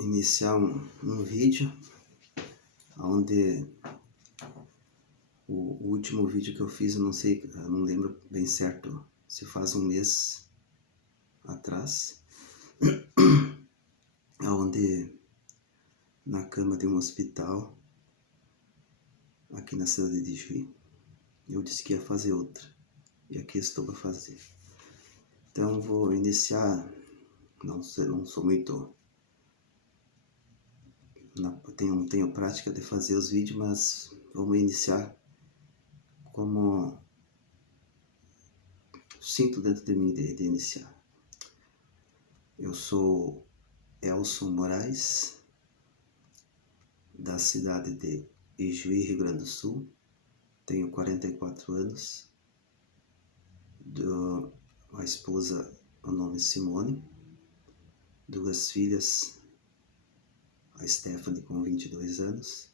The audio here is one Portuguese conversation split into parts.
iniciar um vídeo onde o último vídeo que eu fiz, eu não lembro bem certo se faz um mês atrás, onde na cama de um hospital aqui na cidade de Juí, eu disse que ia fazer outra e aqui estou para fazer. Então vou iniciar, não sou muito, tenho prática de fazer os vídeos, mas vamos iniciar como sinto dentro de mim de iniciar. Eu sou Elson Moraes, da cidade de Ijuí, Rio Grande do Sul. Tenho 44 anos. Uma esposa, o nome é Simone. 2 filhas, a Stephanie com 22 anos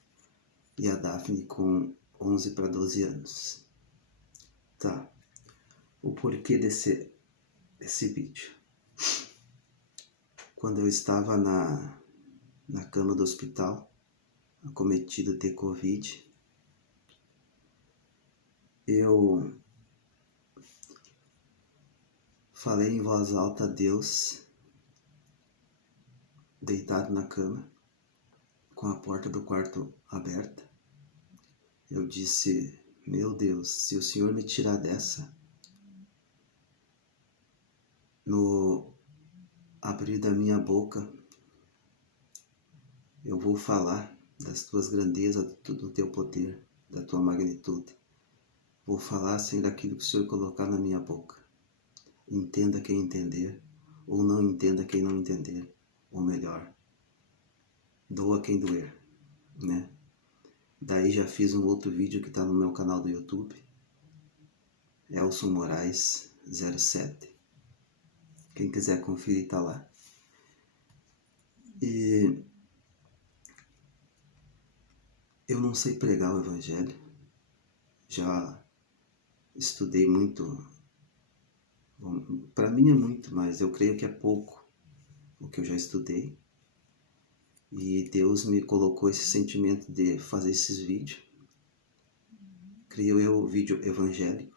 e a Daphne com 11 para 12 anos. Tá, o porquê desse vídeo. Quando eu estava na cama do hospital, acometido de Covid, eu falei em voz alta a Deus, deitado na cama, com a porta do quarto aberta. Eu disse: meu Deus, se o Senhor me tirar dessa, no abrir da minha boca, eu vou falar das tuas grandezas, do teu poder, da tua magnitude. Vou falar sem daquilo que o Senhor colocar na minha boca. Entenda quem entender, ou não entenda quem não entender, ou melhor, doa quem doer, né? Daí já fiz um outro vídeo que está no meu canal do YouTube, Elson Moraes 07. Quem quiser conferir, tá lá. E eu não sei pregar o Evangelho, já estudei muito, para mim é muito, mas eu creio que é pouco o que eu já estudei. E Deus me colocou esse sentimento de fazer esses vídeos. Criei o vídeo evangélico.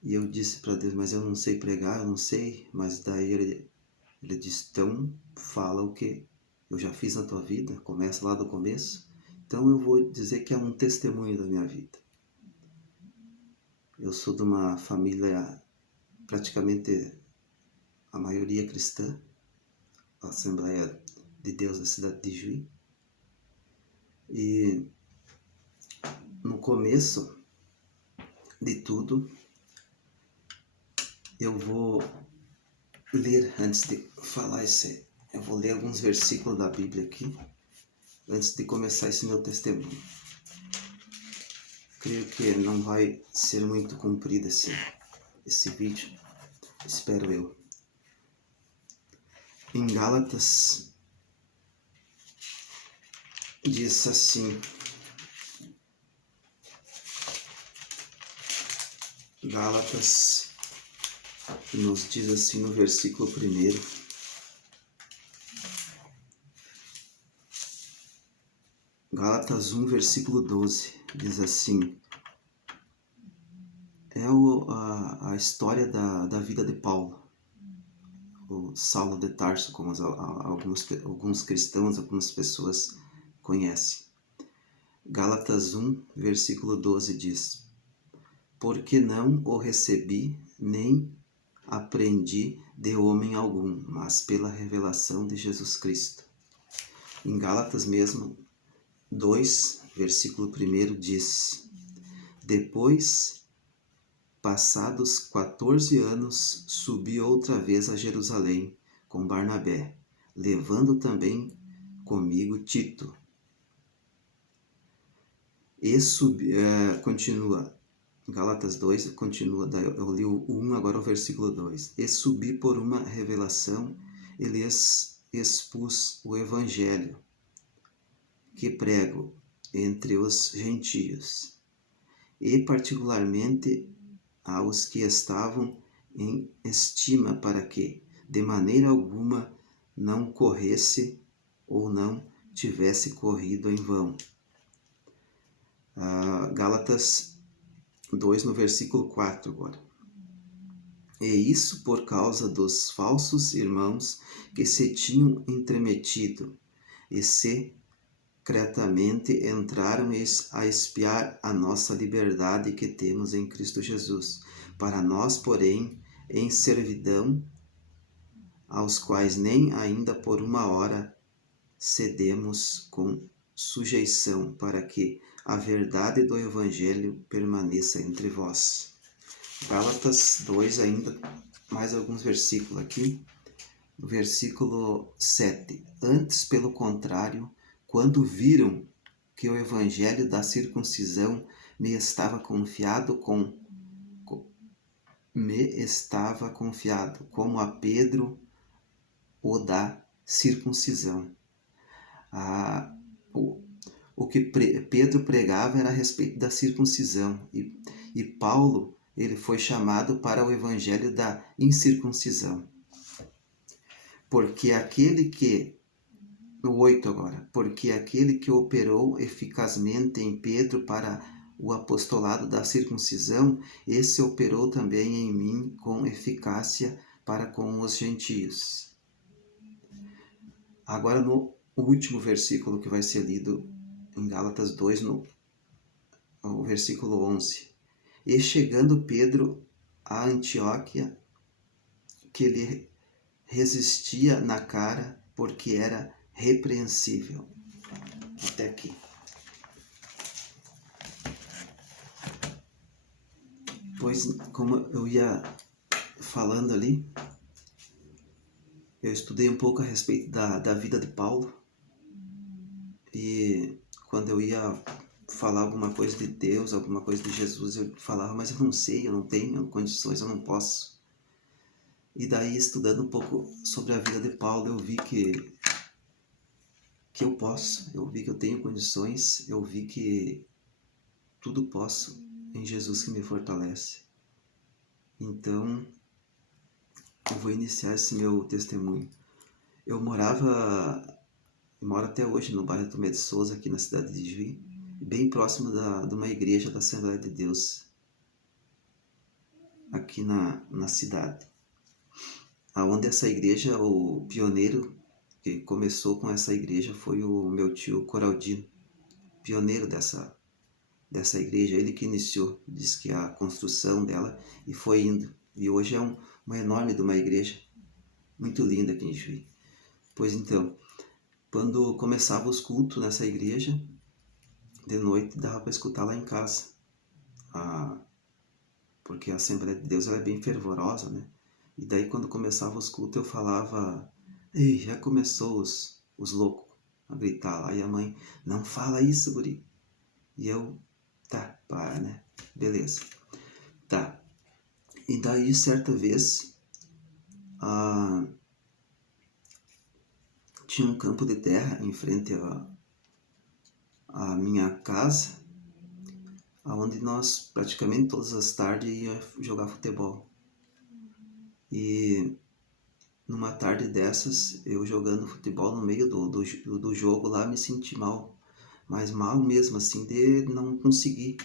E eu disse para Deus, mas eu não sei pregar, eu não sei. Mas daí ele disse, então fala o que eu já fiz na tua vida, começa lá do começo. Então eu vou dizer que é um testemunho da minha vida. Eu sou de uma família praticamente a maioria cristã, a Assembleia de Deus da cidade de Juí. E no começo de tudo, eu vou ler, antes de falar eu vou ler alguns versículos da Bíblia aqui, antes de começar esse meu testemunho. Creio que não vai ser muito comprido esse vídeo, espero eu. Em Gálatas, diz assim, Gálatas nos diz assim no versículo 1, Gálatas 1, versículo 12, diz assim, é a história da vida de Paulo, o Saulo de Tarso, como alguns cristãos, algumas pessoas conhecem. Gálatas 1, versículo 12 diz, porque não o recebi, nem aprendi de homem algum, mas pela revelação de Jesus Cristo. Em Gálatas mesmo, 2, versículo 1 diz, depois, passados 14 anos, subi outra vez a Jerusalém com Barnabé, levando também comigo Tito. E continua, Gálatas 2, continua, eu li o 1, agora o versículo 2. E subi por uma revelação e lhes expus o Evangelho, que prego entre os gentios, e particularmente aos que estavam em estima, para que, de maneira alguma, não corresse ou não tivesse corrido em vão. Gálatas 2, no versículo 4 agora. E isso por causa dos falsos irmãos que se tinham entremetido e secretamente entraram a espiar a nossa liberdade que temos em Cristo Jesus. Para nós, porém, em servidão, aos quais nem ainda por uma hora cedemos com sujeição, para que a verdade do Evangelho permaneça entre vós. Gálatas 2, ainda mais alguns versículos aqui. No versículo 7. Antes, pelo contrário, quando viram que o evangelho da circuncisão me estava confiado, como a Pedro o da circuncisão. O que Pedro pregava era a respeito da circuncisão, e Paulo, ele foi chamado para o evangelho da incircuncisão. Porque aquele que, no 8 agora, porque aquele que operou eficazmente em Pedro para o apostolado da circuncisão, esse operou também em mim com eficácia para com os gentios. Agora no último versículo que vai ser lido em Gálatas 2, no versículo 11. E chegando Pedro a Antioquia, que lhe resistia na cara, porque era repreensível. Até aqui. Pois, como eu ia falando ali, eu estudei um pouco a respeito da vida de Paulo, e quando eu ia falar alguma coisa de Deus, alguma coisa de Jesus, eu falava, mas eu não sei, eu não tenho condições, eu não posso. E daí, estudando um pouco sobre a vida de Paulo, eu vi que eu posso, eu vi que eu tenho condições, eu vi que tudo posso em Jesus que me fortalece. Então, eu vou iniciar esse meu testemunho. Eu moro até hoje no bairro Tomé de Souza, aqui na cidade de Juí, bem próximo de uma igreja da Assembleia de Deus, aqui na cidade. Aonde essa igreja, o pioneiro que começou com essa igreja foi o meu tio Coraldino, pioneiro dessa igreja, ele que iniciou, diz que a construção dela, e foi indo. E hoje é uma enorme de uma igreja, muito linda aqui em Juí. Pois então, quando começava os cultos nessa igreja, de noite dava para escutar lá em casa, porque a Assembleia de Deus ela é bem fervorosa, né? E daí quando começava os cultos eu falava, ei, já começou os loucos a gritar lá, e a mãe, não fala isso, guri. E eu, tá, para, né? Beleza. Tá. E daí, certa vez, tinha um campo de terra em frente à minha casa, onde nós praticamente todas as tardes ia jogar futebol. E numa tarde dessas, eu jogando futebol no meio do jogo lá, me senti mal. Mas mal mesmo, assim, de não conseguir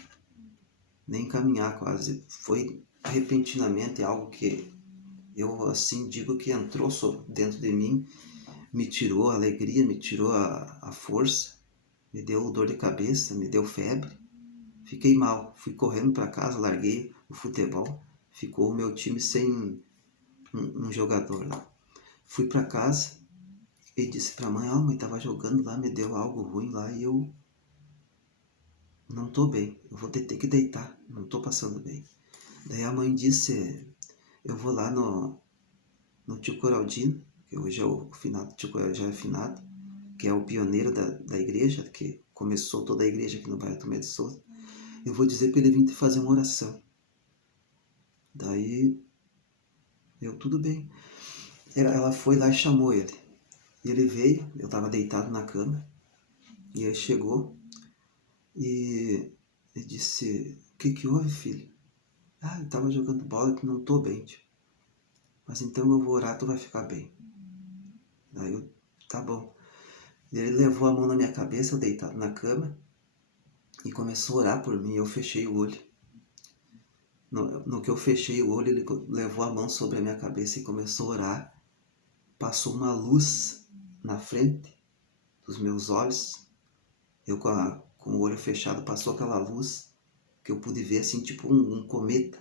nem caminhar quase. Foi repentinamente algo que eu, assim, digo que entrou dentro de mim, me tirou a alegria, me tirou a força, me deu dor de cabeça, me deu febre. Fiquei mal, fui correndo para casa, larguei o futebol, ficou o meu time sem um jogador lá. Fui para casa e disse para a mãe, mãe, tava jogando lá, me deu algo ruim lá e eu não tô bem, eu vou ter que deitar, não tô passando bem. Daí a mãe disse, eu vou lá no tio Coraldino, que hoje é o finado, tio Coraldino já é finado, que é o pioneiro da igreja, que começou toda a igreja aqui no bairro Tomé de Souza. Eu vou dizer para ele vir te fazer uma oração. Daí, eu, tudo bem. Ela foi lá e chamou ele. E ele veio, eu estava deitado na cama, e ele chegou e disse, o que houve, filho? Eu estava jogando bola e não estou bem, tio. Mas então eu vou orar, tu vai ficar bem. Daí eu, tá bom. Ele levou a mão na minha cabeça, eu deitado na cama, e começou a orar por mim. Eu fechei o olho. No que eu fechei o olho, ele levou a mão sobre a minha cabeça e começou a orar. Passou uma luz na frente dos meus olhos. Eu com o olho fechado, passou aquela luz que eu pude ver assim, tipo um cometa.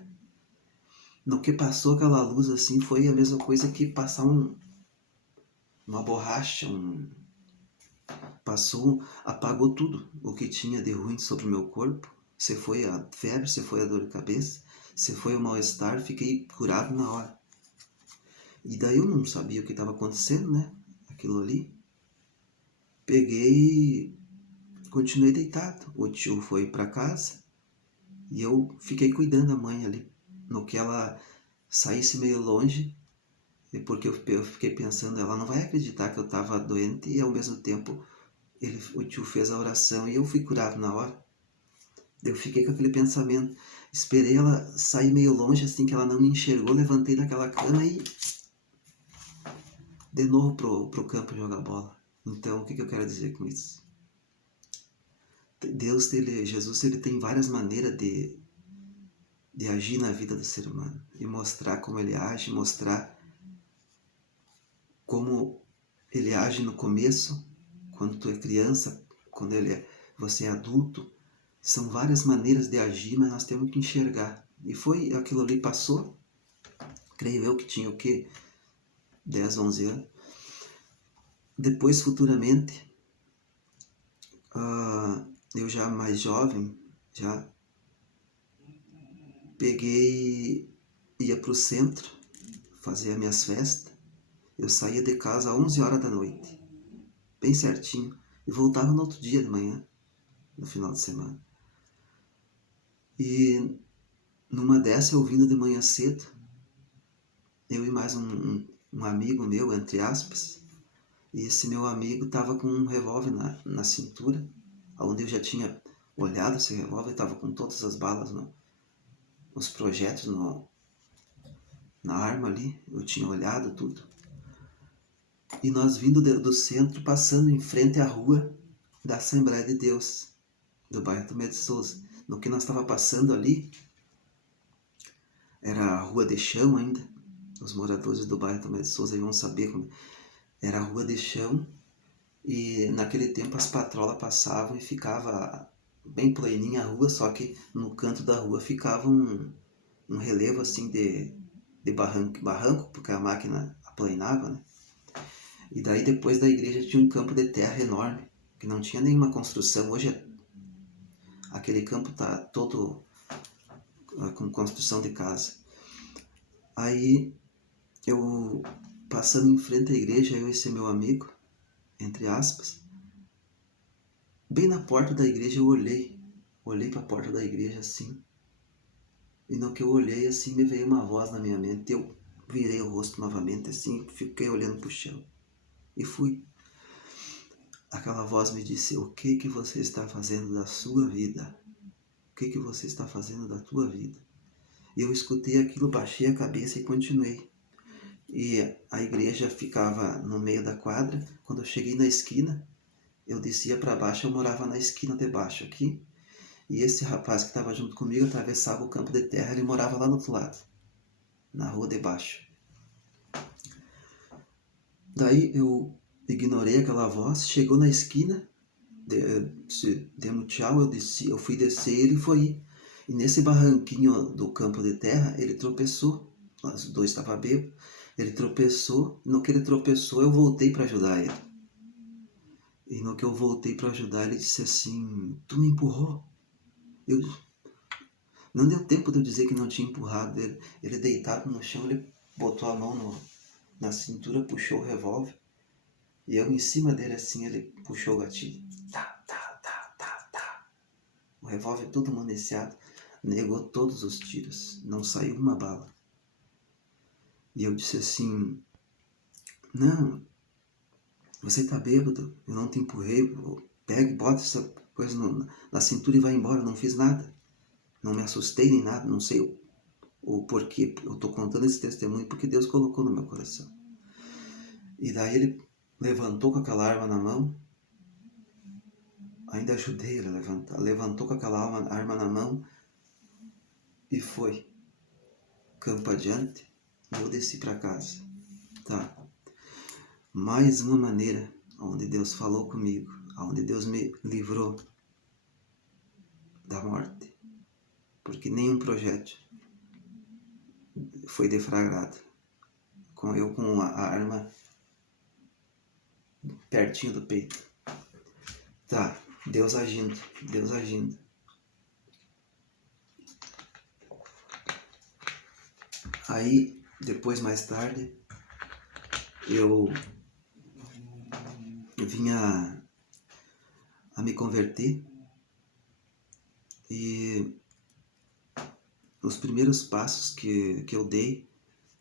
No que passou aquela luz assim, foi a mesma coisa que passar uma borracha, passou, apagou tudo o que tinha de ruim sobre o meu corpo. Se foi a febre, se foi a dor de cabeça, se foi o mal-estar, fiquei curado na hora. E daí eu não sabia o que estava acontecendo, né? Aquilo ali. Peguei e continuei deitado. O tio foi para casa e eu fiquei cuidando da mãe ali. No que ela saísse meio longe, porque eu fiquei pensando, ela não vai acreditar que eu estava doente e ao mesmo tempo o tio fez a oração e eu fui curado na hora. Eu fiquei com aquele pensamento. Esperei ela sair meio longe, assim que ela não me enxergou, levantei daquela cama e de novo pro campo jogar bola. Então, o que eu quero dizer com isso? Jesus, ele tem várias maneiras de agir na vida do ser humano e mostrar como ele age, mostrar como ele age no começo, quando tu é criança, quando você é adulto. São várias maneiras de agir, mas nós temos que enxergar. E foi aquilo ali, passou, creio eu que tinha o quê? 10, 11 anos. Depois, futuramente, eu já mais jovem, já peguei, ia pro centro, fazia minhas festas. Eu saía de casa às 11 horas da noite, bem certinho, e voltava no outro dia de manhã, no final de semana. E numa dessa, eu vindo de manhã cedo, eu e mais um amigo meu, entre aspas, e esse meu amigo estava com um revólver na cintura, onde eu já tinha olhado esse revólver, estava com todas as balas, os projéteis na arma ali, eu tinha olhado tudo. E nós vindo do centro, passando em frente à rua da Assembleia de Deus, do bairro Tomé de Souza. No que nós estava passando ali, era a rua de chão ainda. Os moradores do bairro Tomé de Souza iam saber como era a rua de chão. E naquele tempo as patrolas passavam e ficava bem planinha a rua, só que no canto da rua ficava um relevo assim de barranco, porque a máquina aplanava, né? E daí depois da igreja tinha um campo de terra enorme, que não tinha nenhuma construção. Hoje aquele campo está todo com construção de casa. Aí eu, passando em frente à igreja, eu e esse meu amigo, entre aspas, bem na porta da igreja eu olhei para a porta da igreja assim, e no que eu olhei assim me veio uma voz na minha mente. Eu virei o rosto novamente assim, fiquei olhando para o chão e fui. Aquela voz me disse: o que você está fazendo da sua vida? O que você está fazendo da tua vida? E eu escutei aquilo, baixei a cabeça e continuei. E a igreja ficava no meio da quadra. Quando eu cheguei na esquina, eu descia para baixo, eu morava na esquina de baixo aqui. E esse rapaz que estava junto comigo atravessava o campo de terra, ele morava lá no outro lado, na rua de baixo. Daí eu ignorei aquela voz, chegou na esquina, demos tchau, eu fui descer e ele foi ir. E nesse barranquinho do campo de terra, ele tropeçou, os dois estavam bêbados, ele tropeçou, no que ele tropeçou eu voltei para ajudar ele. E no que eu voltei para ajudar, ele disse assim: tu me empurrou? Não deu tempo de eu dizer que não tinha empurrado ele. Ele deitado no chão, ele botou a mão na cintura, puxou o revólver. E eu em cima dele assim, ele puxou o gatilho. Tá, tá, tá, tá, tá. O revólver todo municiado, negou todos os tiros. Não saiu uma bala. E eu disse assim: não, você tá bêbado, eu não te empurrei. Pega e bota essa coisa na cintura e vai embora. Eu não fiz nada. Não me assustei nem nada, não sei o porquê. Eu tô contando esse testemunho porque Deus colocou no meu coração. E daí ele levantou com aquela arma na mão, ainda ajudei ele a levantar, levantou com aquela arma na mão e foi. Campo adiante, e eu desci para casa. Tá. Mais uma maneira onde Deus falou comigo, onde Deus me livrou da morte. Porque nenhum projétil foi deflagrado. Eu com a arma pertinho do peito. Tá, Deus agindo, Deus agindo. Aí, depois, mais tarde, eu vinha a me converter e os primeiros passos que eu dei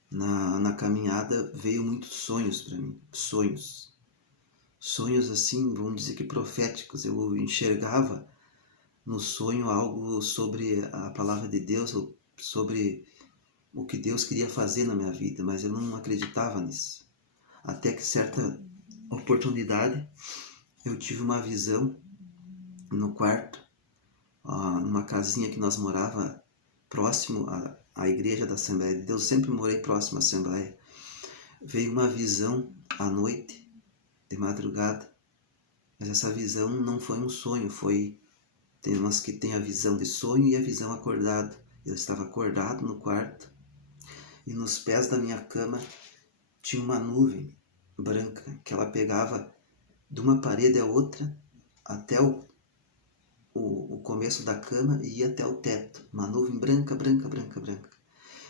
na caminhada veio muitos sonhos para mim, sonhos assim, vamos dizer que proféticos. Eu enxergava no sonho algo sobre a palavra de Deus, sobre o que Deus queria fazer na minha vida, mas eu não acreditava nisso. Até que certa oportunidade eu tive uma visão no quarto, numa casinha que nós morava próximo à igreja da Assembleia de Deus. Sempre morei próximo à Assembleia. Veio uma visão à noite, de madrugada, mas essa visão não foi um sonho, tem umas que tem a visão de sonho e a visão acordado. Eu estava acordado no quarto e nos pés da minha cama tinha uma nuvem branca que ela pegava de uma parede a outra até o começo da cama e ia até o teto. Uma nuvem branca, branca, branca, branca.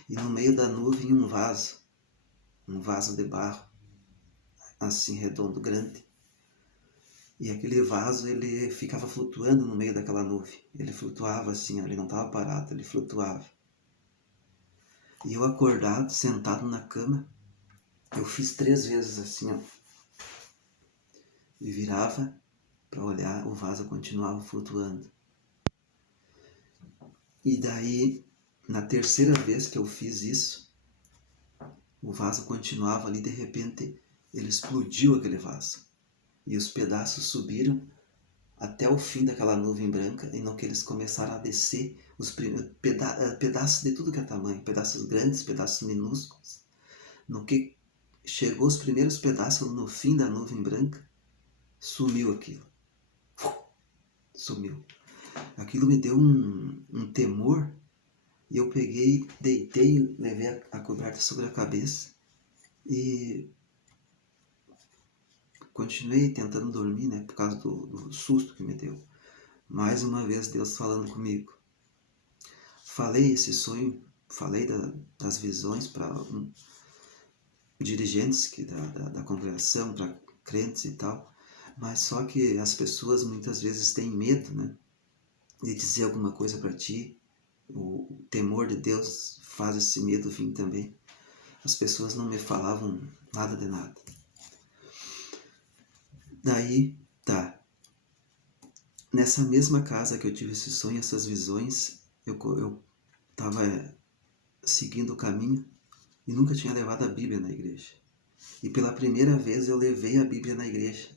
E no meio da nuvem um vaso de barro, assim redondo, grande. E aquele vaso, ele ficava flutuando no meio daquela nuvem. Ele flutuava assim, ele não estava parado, ele flutuava. E eu acordado, sentado na cama, eu fiz 3 vezes assim, ó. E virava para olhar, o vaso continuava flutuando. E daí, na terceira vez que eu fiz isso, o vaso continuava ali, de repente ele explodiu, aquele vaso. E os pedaços subiram até o fim daquela nuvem branca, e no que eles começaram a descer, os pedaços de tudo que é tamanho, pedaços grandes, pedaços minúsculos. No que chegou os primeiros pedaços no fim da nuvem branca, sumiu aquilo. Sumiu. Aquilo me deu um temor, e eu peguei, deitei, levei a coberta sobre a cabeça e continuei tentando dormir, né, por causa do susto que me deu. Mais uma vez Deus falando comigo. Falei esse sonho, falei das visões para dirigentes da congregação, para crentes e tal, mas só que as pessoas muitas vezes têm medo, né, de dizer alguma coisa para ti. O temor de Deus faz esse medo vir também. As pessoas não me falavam nada de nada. Daí, tá. Nessa mesma casa que eu tive esse sonho, essas visões, eu estava seguindo o caminho e nunca tinha levado a Bíblia na igreja. E pela primeira vez eu levei a Bíblia na igreja.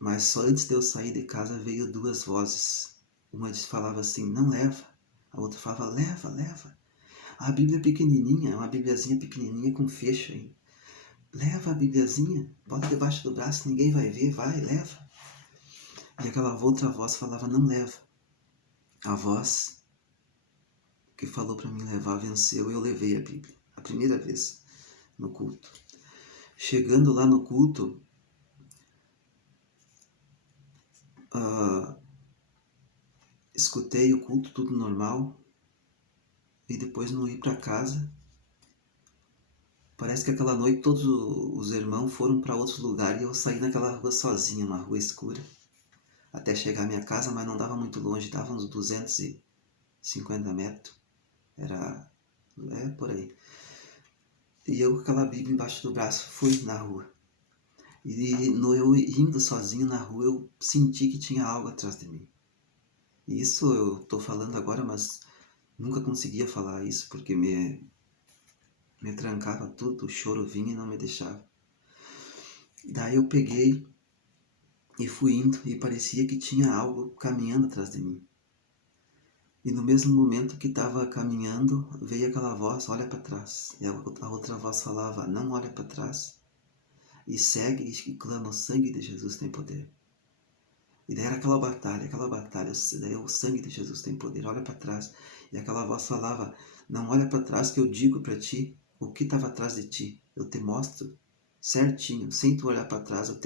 Mas só antes de eu sair de casa veio 2 vozes. Uma falava assim, não leva. A outra falava, leva, leva. A Bíblia é pequenininha, é uma Bibliazinha pequenininha com fecho aí. Leva a Bibliazinha, bota debaixo do braço, ninguém vai ver, vai, leva. E aquela outra voz falava, não leva. A voz que falou para mim levar venceu e eu levei a Bíblia. A primeira vez no culto. Chegando lá no culto, escutei o culto tudo normal e depois não ir para casa. Parece que aquela noite todos os irmãos foram para outros lugares e eu saí naquela rua sozinha, uma rua escura, até chegar à minha casa, mas não dava muito longe, dava uns 250 metros, era por aí. E eu com aquela Bíblia embaixo do braço fui na rua. E eu indo sozinho na rua, eu senti que tinha algo atrás de mim. E isso eu tô falando agora, mas nunca conseguia falar isso porque me trancava tudo, o choro vinha e não me deixava. Daí eu peguei e fui indo e parecia que tinha algo caminhando atrás de mim. E no mesmo momento que estava caminhando, veio aquela voz, olha para trás. E a outra voz falava, não olha para trás. E segue e clama, o sangue de Jesus tem poder. E daí era aquela batalha, daí o sangue de Jesus tem poder, olha para trás. E aquela voz falava, não olha para trás que eu digo para ti o que estava atrás de ti. Eu te mostro certinho, sem tu olhar para trás, eu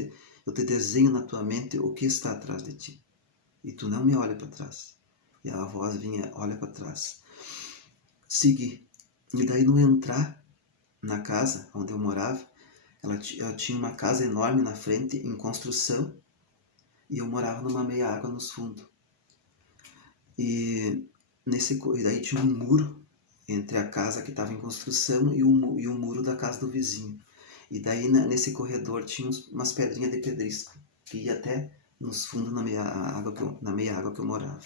te desenho na tua mente o que está atrás de ti. E tu não me olha para trás. E a voz vinha, olha para trás. Segui. E daí no entrar na casa onde eu morava, ela tinha uma casa enorme na frente, em construção, e eu morava numa meia água nos fundos. E daí tinha um muro entre a casa que estava em construção e o muro da casa do vizinho. E daí nesse corredor tinha umas pedrinhas de pedrisco, que ia até nos fundos na meia água que eu morava.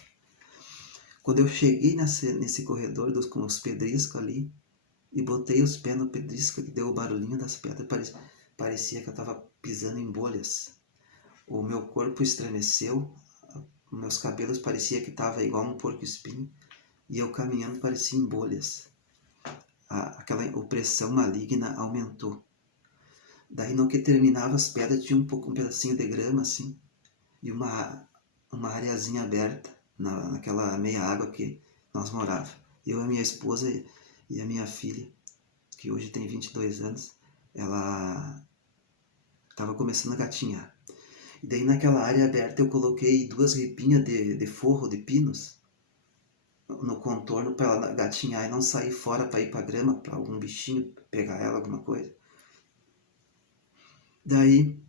Quando eu cheguei nesse corredor com os pedriscos ali, e botei os pés no pedrisco, que deu o barulhinho das pedras, parecia que eu estava pisando em bolhas. O meu corpo estremeceu, meus cabelos parecia que estava igual um porco-espinho, e eu caminhando parecia em bolhas. Aquela opressão maligna aumentou. Daí no que terminava as pedras tinha um pedacinho de grama assim, e uma areazinha aberta naquela meia água que nós morávamos. Eu, a minha esposa e a minha filha, que hoje tem 22 anos, ela estava começando a gatinhar. E daí naquela área aberta eu coloquei 2 ripinhas de forro de pinos no contorno para ela gatinhar e não sair fora para ir para grama, para algum bichinho pegar ela, alguma coisa. Daí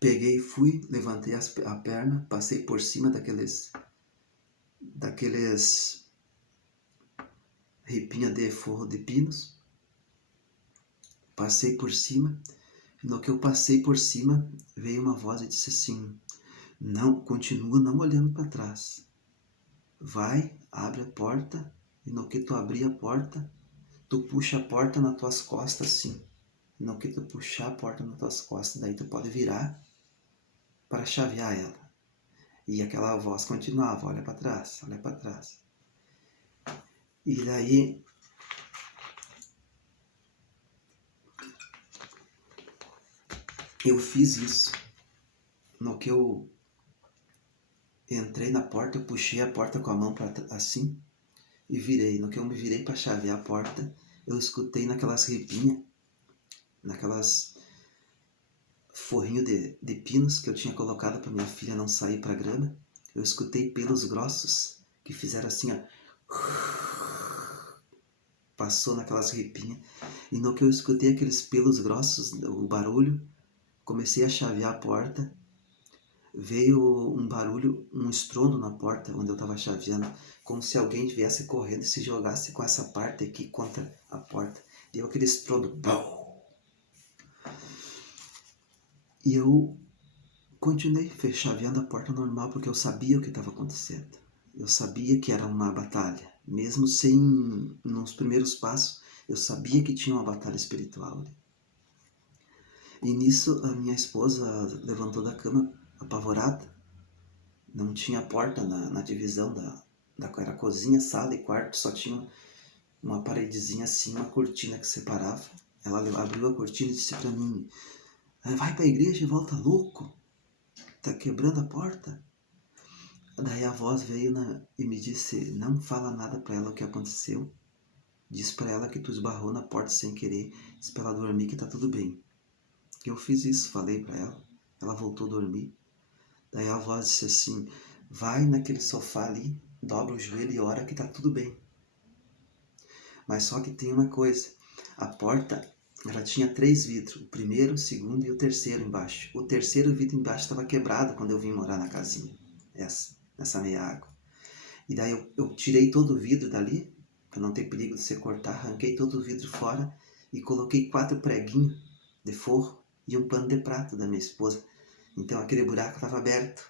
peguei, fui, levantei a perna, passei por cima daqueles ripinhas de forro de pinos, passei por cima. No que eu passei por cima, veio uma voz e disse assim, não, continua não olhando para trás. Vai, abre a porta, e no que tu abrir a porta, tu puxa a porta nas tuas costas assim. No que tu puxar a porta nas tuas costas, daí tu pode virar para chavear ela. E aquela voz continuava, olha para trás, olha para trás. E daí eu fiz isso. No que eu entrei na porta, eu puxei a porta com a mão assim e virei. No que eu me virei para chavear a porta, eu escutei naquelas ripinhas, naquelas forrinho de pinos que eu tinha colocado para minha filha não sair para a grama, eu escutei pelos grossos que fizeram assim, ó, passou naquelas ripinhas, e no que eu escutei aqueles pelos grossos, o barulho, comecei a chavear a porta, veio um barulho, um estrondo na porta onde eu estava chaveando, como se alguém viesse correndo e se jogasse com essa parte aqui contra a porta. Deu aquele estrondo, BAU! E eu continuei chaveando a porta normal porque eu sabia o que estava acontecendo. Eu sabia que era uma batalha. Mesmo sem, nos primeiros passos, eu sabia que tinha uma batalha espiritual ali. E nisso a minha esposa levantou da cama apavorada. Não tinha porta na divisão era cozinha, sala e quarto, só tinha uma paredezinha assim, uma cortina que separava. Ela abriu a cortina e disse para mim, vai para a igreja e volta louco, tá quebrando a porta. Daí a voz veio e me disse, não fala nada para ela o que aconteceu, diz para ela que tu esbarrou na porta sem querer, diz para ela dormir que tá tudo bem. Eu fiz isso, falei para ela voltou a dormir. Daí a voz disse assim, vai naquele sofá ali, dobra o joelho e ora que tá tudo bem. Mas só que tem uma coisa, a porta, ela tinha 3 vidros, o primeiro, o segundo e o terceiro embaixo. O terceiro vidro embaixo estava quebrado quando eu vim morar na casinha, nessa meia água. E daí eu tirei todo o vidro dali, para não ter perigo de se cortar, arranquei todo o vidro fora e coloquei 4 preguinhos de forro e um pano de prato da minha esposa. Então aquele buraco estava aberto.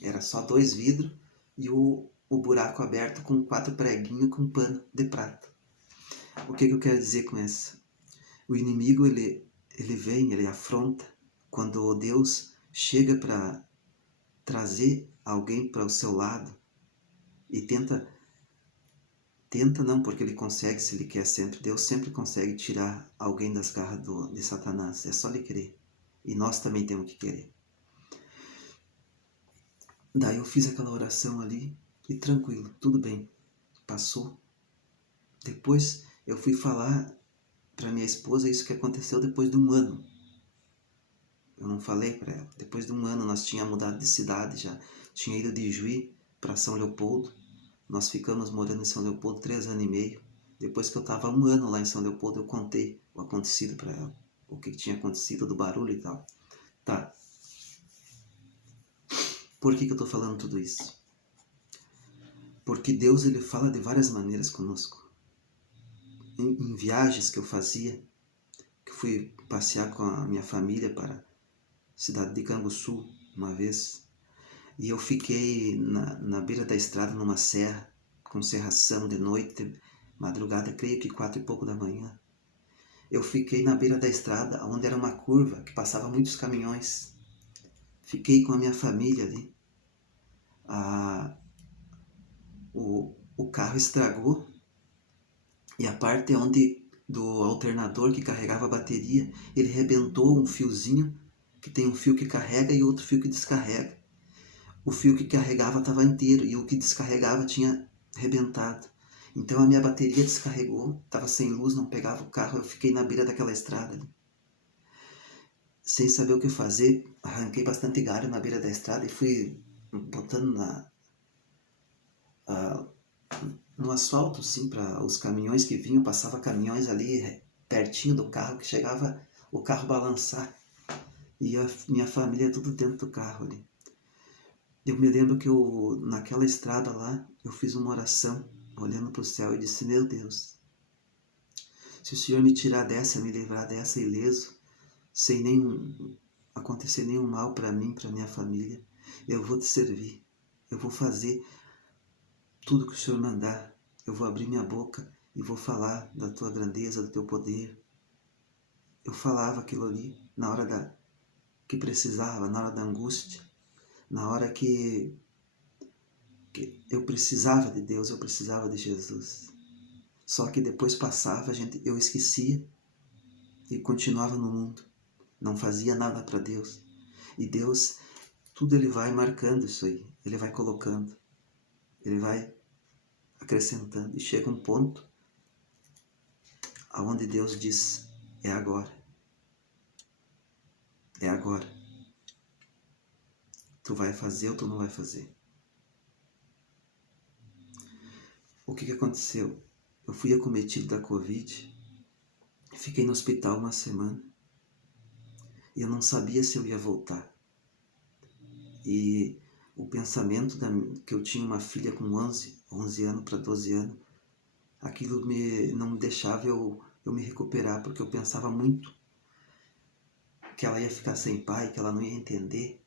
Era só 2 vidros e o buraco aberto com 4 preguinhos com pano de prato. O que eu quero dizer com isso? O inimigo, ele ele vem, ele afronta. Quando Deus chega para trazer alguém para o seu lado e tenta não, porque ele consegue, se ele quer sempre. Deus sempre consegue tirar alguém das garras de Satanás. É só ele querer. E nós também temos que querer. Daí eu fiz aquela oração ali e tranquilo, tudo bem. Passou. Depois eu fui falar para minha esposa isso que aconteceu depois de um ano. Eu não falei para ela. Depois de um ano nós tínhamos mudado de cidade já. Tinha ido de Juí para São Leopoldo. Nós ficamos morando em São Leopoldo 3 anos e meio. Depois que eu estava um ano lá em São Leopoldo, eu contei o acontecido para ela. O que tinha acontecido, do barulho e tal. Tá. Por que eu estou falando tudo isso? Porque Deus, ele fala de várias maneiras conosco. Em viagens que eu fazia, que fui passear com a minha família para a cidade de Canguçu uma vez, e eu fiquei na beira da estrada, numa serra, com serração de noite, madrugada, creio que 4 e pouco da manhã. Eu fiquei na beira da estrada, onde era uma curva, que passava muitos caminhões. Fiquei com a minha família ali. O carro estragou, e a parte onde do alternador que carregava a bateria, ele rebentou um fiozinho, que tem um fio que carrega e outro fio que descarrega. O fio que carregava estava inteiro e o que descarregava tinha rebentado. Então a minha bateria descarregou, estava sem luz, não pegava o carro, eu fiquei na beira daquela estrada ali. Sem saber o que fazer, arranquei bastante galho na beira da estrada e fui botando no asfalto, sim, para os caminhões que vinham, passava caminhões ali pertinho do carro, que chegava o carro balançar. E a minha família tudo dentro do carro ali. Eu me lembro que naquela estrada lá, eu fiz uma oração, olhando para o céu, e disse: meu Deus, se o Senhor me tirar dessa, me livrar dessa ileso, sem acontecer nenhum mal para mim, para minha família, eu vou te servir. Eu vou fazer tudo que o Senhor mandar. Eu vou abrir minha boca e vou falar da tua grandeza, do teu poder. Eu falava aquilo ali na hora que precisava, na hora da angústia, na hora que eu precisava de Deus, eu precisava de Jesus. Só que depois passava, eu esquecia e continuava no mundo. Não fazia nada para Deus. E Deus, tudo ele vai marcando isso aí. Ele vai colocando. Ele vai acrescentando. E chega um ponto aonde Deus diz: é agora. É agora. Tu vai fazer ou tu não vai fazer? O que aconteceu? Eu fui acometido da Covid. Fiquei no hospital uma semana. E eu não sabia se eu ia voltar. E o pensamento que eu tinha uma filha com 11 anos para 12 anos, aquilo não me deixava eu me recuperar, porque eu pensava muito que ela ia ficar sem pai, que ela não ia entender,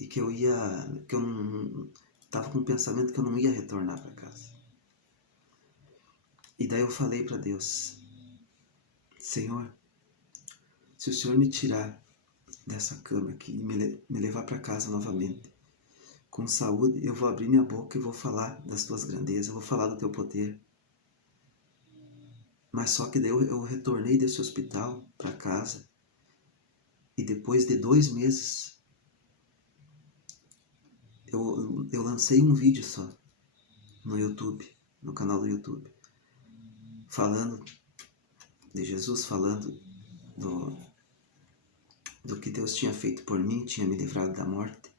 e que eu não estava com o pensamento que eu não ia retornar para casa. E daí eu falei para Deus: Senhor, se o Senhor me tirar dessa cama aqui e me levar para casa novamente, com saúde, eu vou abrir minha boca e vou falar das tuas grandezas, eu vou falar do teu poder. Mas só que daí eu retornei desse hospital para casa, e depois de 2 meses eu lancei um vídeo só no YouTube, no canal do YouTube, falando de Jesus, falando do que Deus tinha feito por mim, tinha me livrado da morte,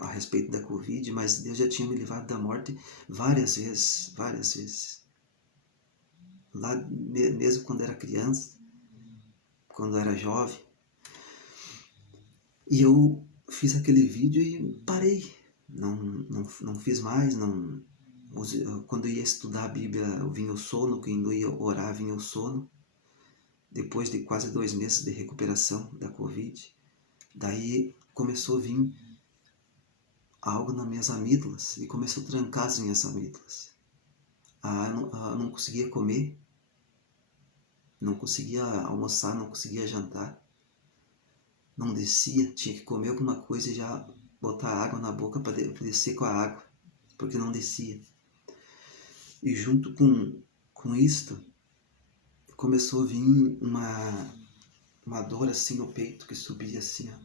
a respeito da Covid, mas Deus já tinha me livrado da morte várias vezes. Lá mesmo quando era criança, quando era jovem. E eu fiz aquele vídeo e parei. Não fiz mais. Quando eu ia estudar a Bíblia, vinha o sono. Quando eu ia orar, vinha o sono. Depois de quase 2 meses de recuperação da Covid, daí começou a vir algo nas minhas amígdalas e começou a trancar as minhas amígdalas. Eu não conseguia comer. Não conseguia almoçar, não conseguia jantar. Não descia, tinha que comer alguma coisa e já botar água na boca para descer com a água, porque não descia. E junto com isto, começou a vir uma dor assim no peito que subia assim, ó,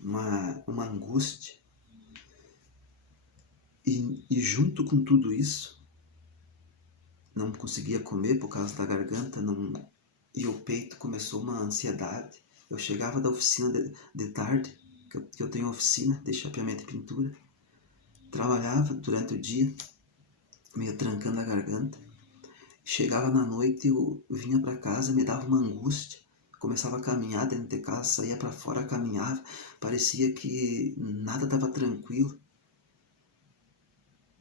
uma angústia. E junto com tudo isso, não conseguia comer por causa da garganta, não, e o peito começou uma ansiedade. Eu chegava da oficina de tarde, que eu tenho oficina de chapeamento e pintura, trabalhava durante o dia, meio trancando a garganta. Chegava na noite, eu vinha para casa, me dava uma angústia, começava a caminhar dentro de casa, saía para fora, caminhava, parecia que nada estava tranquilo.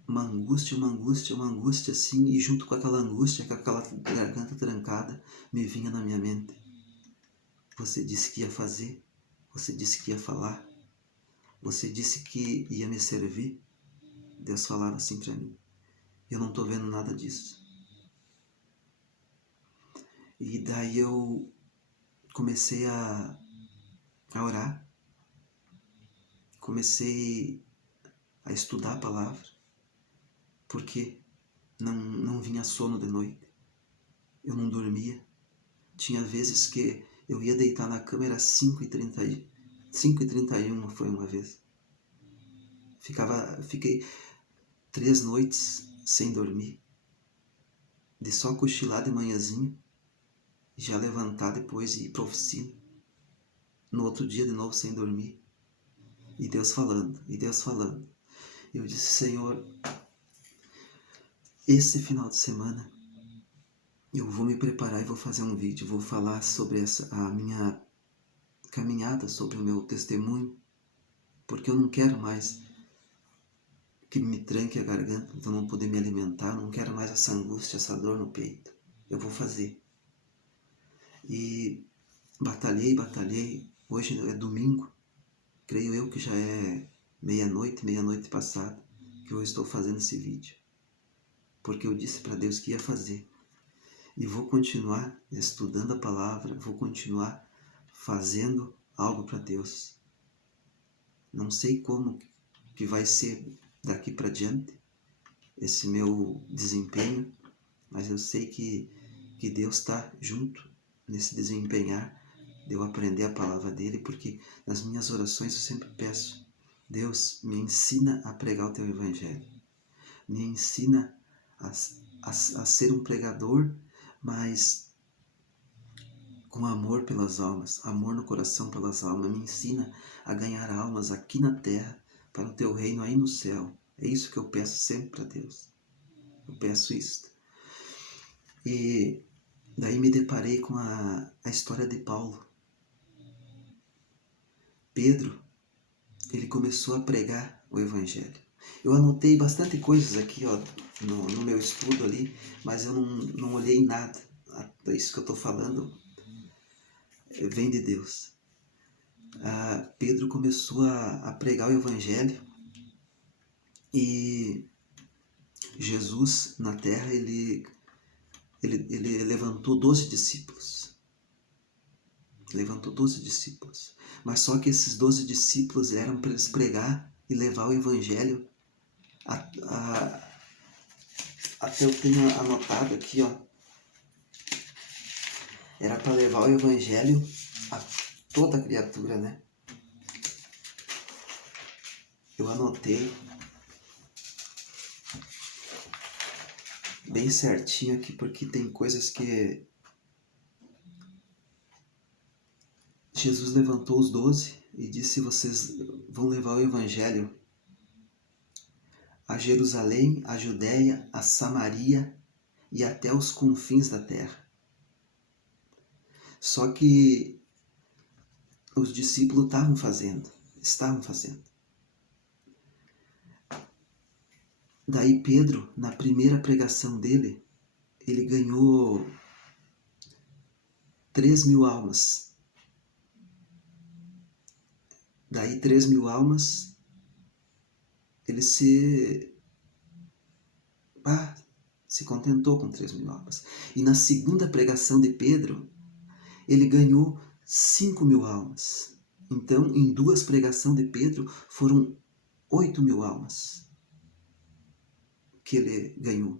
Uma angústia assim, e junto com aquela angústia, com aquela garganta trancada, me vinha na minha mente: você disse que ia fazer, você disse que ia falar, você disse que ia me servir. Deus falava assim para mim: eu não estou vendo nada disso. E daí eu comecei a orar, comecei a estudar a palavra, porque não vinha sono de noite, eu não dormia. Tinha vezes que eu ia deitar na cama, era 5h30, 5h31 foi uma vez. Fiquei 3 noites sem dormir, de só cochilar de manhãzinho, e já levantar depois e ir para a oficina. No outro dia de novo sem dormir. E Deus falando, e Deus falando. Eu disse: Senhor, esse final de semana eu vou me preparar e vou fazer um vídeo, vou falar sobre a minha caminhada, sobre o meu testemunho, porque eu não quero mais que me tranque a garganta, de eu não poder me alimentar, eu não quero mais essa angústia, essa dor no peito. Eu vou fazer. E batalhei. Hoje é domingo, creio eu que já é meia-noite passada, que eu estou fazendo esse vídeo. Porque eu disse para Deus que ia fazer. E vou continuar estudando a palavra, vou continuar fazendo algo para Deus. Não sei como que vai ser daqui para diante esse meu desempenho, mas eu sei que Deus está junto nesse desempenhar, de eu aprender a palavra dele, porque nas minhas orações eu sempre peço: Deus, me ensina a pregar o teu evangelho, me ensina a ser um pregador, mas com amor pelas almas, amor no coração pelas almas. Me ensina a ganhar almas aqui na terra para o teu reino aí no céu. É isso que eu peço sempre para Deus. Eu peço isso. E daí me deparei com a história de Paulo. Pedro, ele começou a pregar o evangelho. Eu anotei bastante coisas aqui, ó, no meu estudo ali, mas eu não olhei nada. Isso que eu estou falando vem de Deus. Pedro começou a pregar o evangelho, e Jesus na terra, ele levantou 12 discípulos. Levantou 12 discípulos. Mas só que esses 12 discípulos eram para eles pregar e levar o evangelho até eu tenho anotado aqui, ó. Era para levar o evangelho a toda criatura, né? Eu anotei bem certinho aqui, porque tem coisas que Jesus levantou os 12 e disse: vocês vão levar o evangelho a Jerusalém, a Judéia, a Samaria e até os confins da terra. Só que os discípulos estavam fazendo. Daí Pedro, na primeira pregação dele, ele ganhou 3.000 almas. Daí 3.000 almas, ele se Se contentou com 3.000 almas. E na segunda pregação de Pedro, ele ganhou 5.000 almas. Então, em 2 pregações de Pedro, foram 8.000 almas que ele ganhou.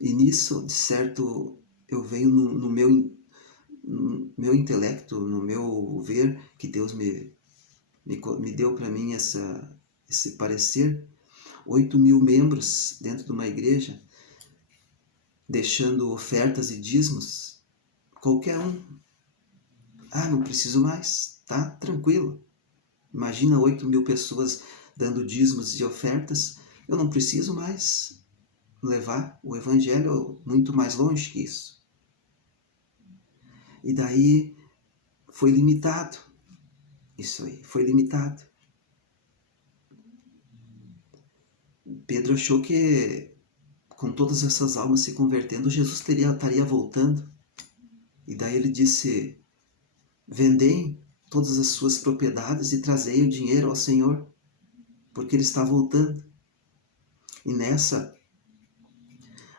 E nisso, de certo, eu venho no meu intelecto, no meu ver, que Deus me deu para mim esse parecer, 8.000 membros dentro de uma igreja, deixando ofertas e dízimos, qualquer um. Não preciso mais, tá tranquilo. Imagina 8.000 pessoas dando dízimos e ofertas, eu não preciso mais levar o evangelho muito mais longe que isso. E daí foi limitado. Isso aí, foi limitado. Pedro achou que com todas essas almas se convertendo, Jesus estaria voltando. E daí ele disse, vendei todas as suas propriedades e trazei o dinheiro ao Senhor, porque ele está voltando. E nessa,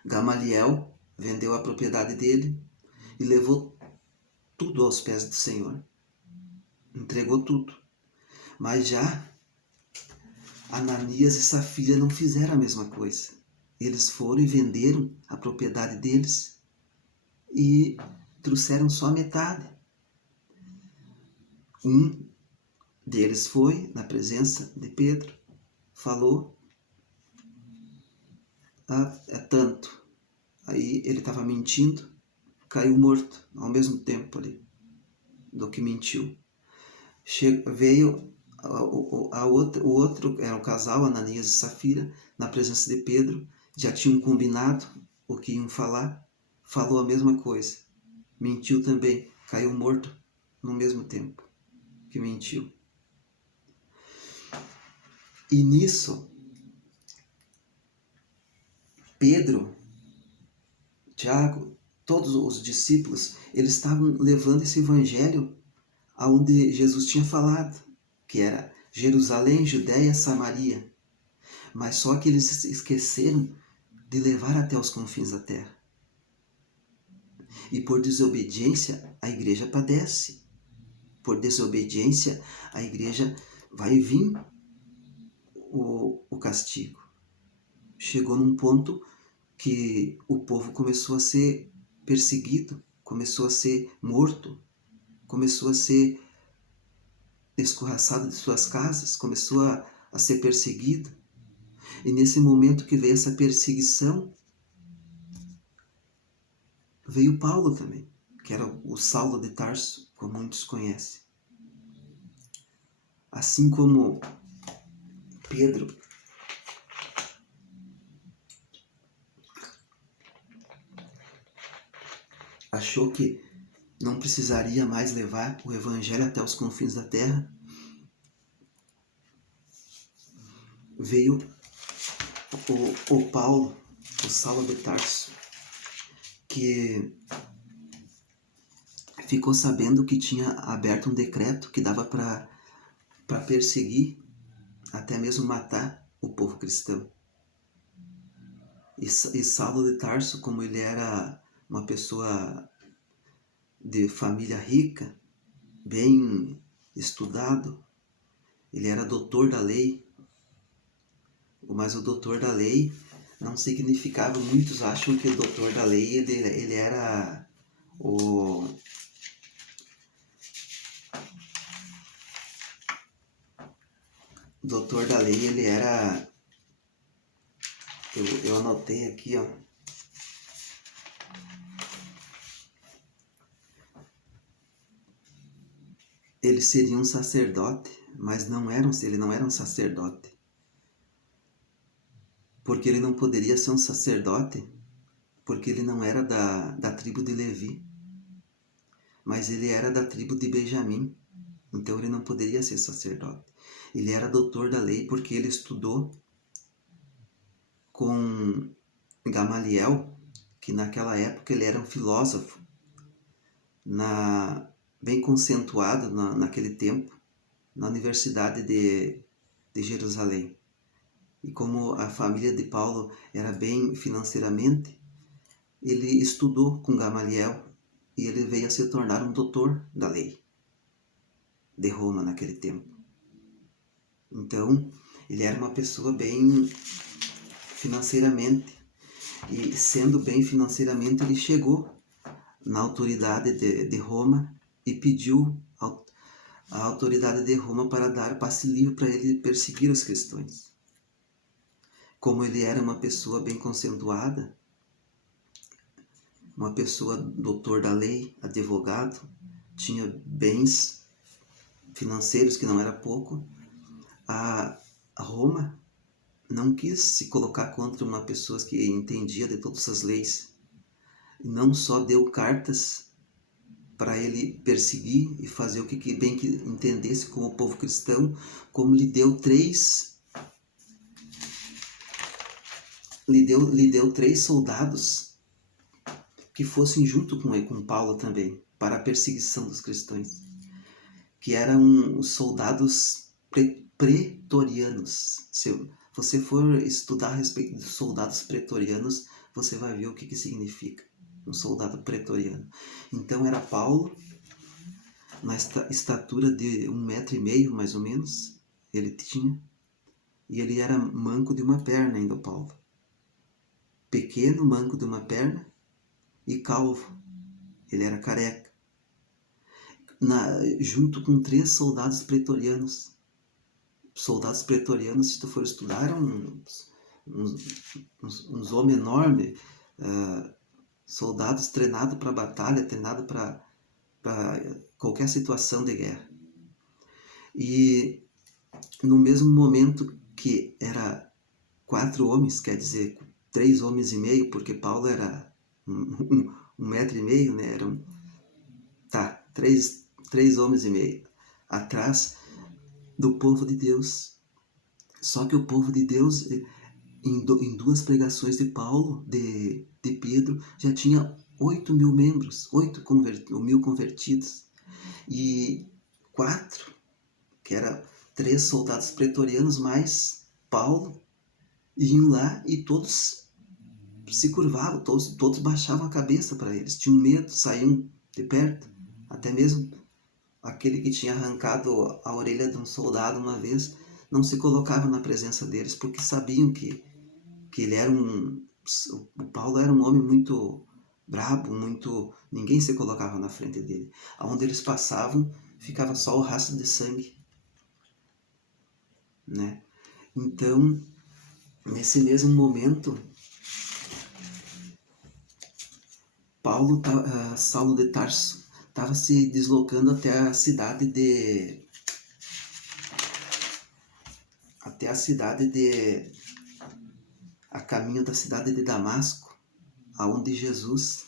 Gamaliel vendeu a propriedade dele e levou tudo aos pés do Senhor. Entregou tudo. Mas já Ananias e Safira não fizeram a mesma coisa. Eles foram e venderam a propriedade deles e trouxeram só metade. Um deles foi na presença de Pedro, falou, é tanto. Aí ele estava mentindo, caiu morto ao mesmo tempo ali do que mentiu. Veio o outro, era um casal, Ananias e Safira, na presença de Pedro, já tinham combinado o que iam falar, falou a mesma coisa, mentiu também, caiu morto no mesmo tempo que mentiu. E nisso, Pedro, Tiago, todos os discípulos, eles estavam levando esse evangelho aonde Jesus tinha falado, que era Jerusalém, Judéia, Samaria. Mas só que eles esqueceram de levar até os confins da terra. E por desobediência, a igreja padece. Por desobediência, a igreja vai vir o castigo. Chegou num ponto que o povo começou a ser perseguido, começou a ser morto, começou a ser escorraçado de suas casas, começou a ser perseguido. E nesse momento que veio essa perseguição, veio Paulo também, que era o Saulo de Tarso, como muitos conhecem. Assim como Pedro achou que não precisaria mais levar o evangelho até os confins da terra, veio o Paulo, o Saulo de Tarso, que ficou sabendo que tinha aberto um decreto que dava para perseguir, até mesmo matar o povo cristão. E Saulo de Tarso, como ele era uma pessoa de família rica, bem estudado, ele era doutor da lei, mas o doutor da lei não significava, muitos acham que o doutor da lei ele era o doutor da lei, ele era, eu anotei aqui, ó, ele seria um sacerdote, mas ele não era um sacerdote, porque ele não poderia ser um sacerdote, porque ele não era da tribo de Levi, mas ele era da tribo de Benjamim, então ele não poderia ser sacerdote. Ele era doutor da lei porque ele estudou com Gamaliel, que naquela época ele era um filósofo, bem conceituado naquele tempo, na Universidade de Jerusalém. E como a família de Paulo era bem financeiramente, ele estudou com Gamaliel e ele veio a se tornar um doutor da lei de Roma naquele tempo. Então, ele era uma pessoa bem financeiramente, e sendo bem financeiramente, ele chegou na autoridade de Roma e pediu a autoridade de Roma para dar passe livre para ele perseguir os cristãos. Como ele era uma pessoa bem conceituada, uma pessoa doutor da lei, advogado, tinha bens financeiros que não era pouco, a Roma não quis se colocar contra uma pessoa que entendia de todas as leis. Não só deu cartas para ele perseguir e fazer o que bem que entendesse como o povo cristão, como lhe deu três soldados que fossem junto com ele, com Paulo também, para a perseguição dos cristãos, que eram os soldados pretorianos. Se você for estudar a respeito dos soldados pretorianos, você vai ver o que significa um soldado pretoriano. Então era Paulo, na estatura de 1,5 metro mais ou menos, ele tinha, e ele era manco de uma perna ainda, Paulo. Pequeno, manco de uma perna e calvo. Ele era careca. Junto com 3 soldados pretorianos. Soldados pretorianos, se tu for estudar, eram uns homens enormes, soldados treinados para batalha, treinados para qualquer situação de guerra. E no mesmo momento que era 4 homens, quer dizer 3,5 homens, porque Paulo era 1,5 metro, né? Eram três homens e meio atrás do povo de Deus. Só que o povo de Deus, em 2 pregações de Paulo, de Pedro, já tinha 8.000 membros, 8.000 convertidos. E 4, que era 3 soldados pretorianos mais Paulo, iam lá e todos se curvavam, todos baixavam a cabeça para eles, tinham medo, saíam de perto. Até mesmo aquele que tinha arrancado a orelha de um soldado uma vez não se colocava na presença deles, porque sabiam que ele era o Paulo era um homem muito brabo, ninguém se colocava na frente dele. Aonde eles passavam, ficava só o rastro de sangue, né? Então, nesse mesmo momento, Saulo de Tarso estava se deslocando até a cidade a caminho da cidade de Damasco, aonde Jesus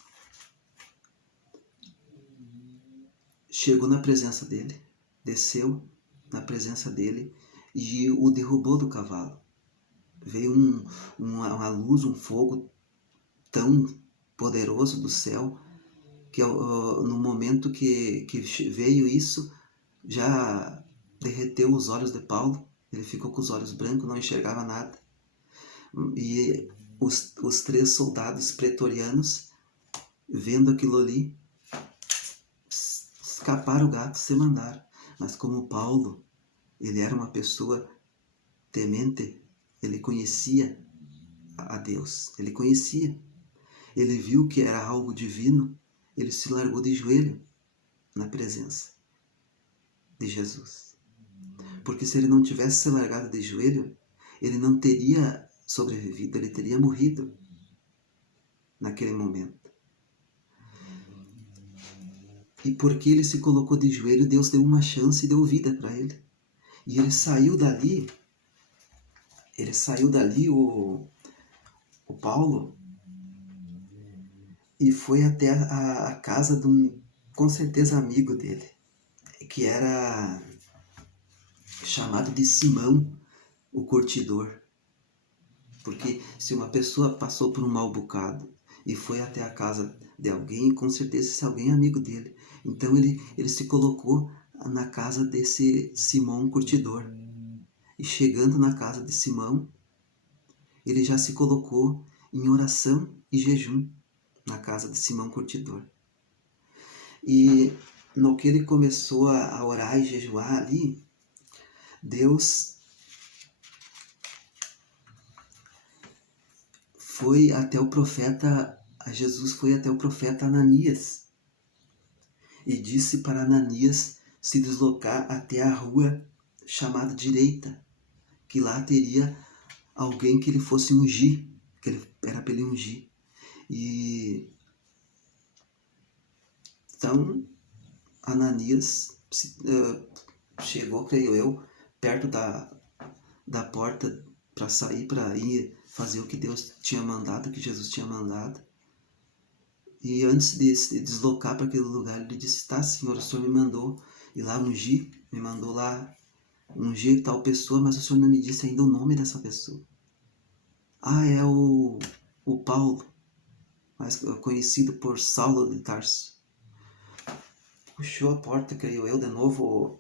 chegou na presença dele, desceu na presença dele e o derrubou do cavalo. Veio uma luz, um fogo tão poderoso do céu, que no momento que veio isso, já derreteu os olhos de Paulo. Ele ficou com os olhos brancos, não enxergava nada. E os 3 soldados pretorianos, vendo aquilo ali, escaparam o gato, se mandaram. Mas como Paulo, ele era uma pessoa temente, ele conhecia a Deus, ele conhecia. Ele viu que era algo divino, ele se largou de joelho na presença de Jesus. Porque se ele não tivesse se largado de joelho, ele não teria sobrevivido, ele teria morrido naquele momento. E porque ele se colocou de joelho, Deus deu uma chance e deu vida para ele. E ele saiu dali, o Paulo, e foi até a casa de com certeza, amigo dele, que era chamado de Simão, o curtidor. Porque se uma pessoa passou por um mau bocado e foi até a casa de alguém, com certeza esse alguém é amigo dele. Então ele se colocou na casa desse Simão curtidor. E chegando na casa de Simão, ele já se colocou em oração e jejum na casa de Simão Curtidor. E no que ele começou a orar e jejuar ali, Deus foi até o profeta, Jesus foi até o profeta Ananias e disse para Ananias se deslocar até a rua chamada Direita, que lá teria alguém que ele fosse ungir, que ele era para ele ungir. E então Ananias chegou, creio eu, perto da porta para sair, para ir fazer o que Deus tinha mandado, o que Jesus tinha mandado. E antes de se deslocar para aquele lugar, ele disse: tá, Senhor, o Senhor me mandou ir lá ungir, me mandou lá ungir tal pessoa, mas o Senhor não me disse ainda o nome dessa pessoa. Ah, é o Paulo, mais conhecido por Saulo de Tarso. Puxou a porta, creio eu, de novo